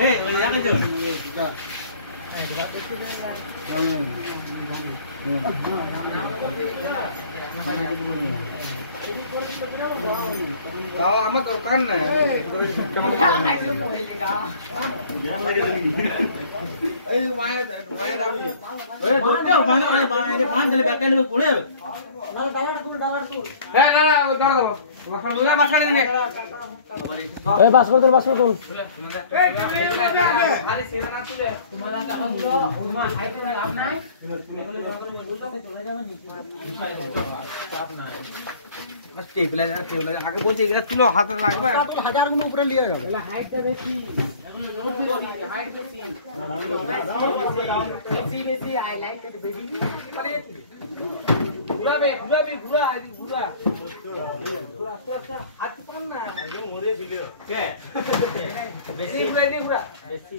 Hey, oye, ya que yo. আমার দরকার নাই বাস করে তোর বাস করে তোর আগে বলছি এগুলা তুলো হাতে লাগবে তোর হাজার গুলো উপরে লিয়ে যাবে হাইটটা বেশি এগুলো লোড বেশি হাইট বেশি বেশি আই লাইক ইট বেশি ঘুরাবে ঘুরাবি ঘুরা ঘুরা হাত পান না একদম মরে ছিল কে বেশি ঘুরাই দিয়ে ঘুরা বেশি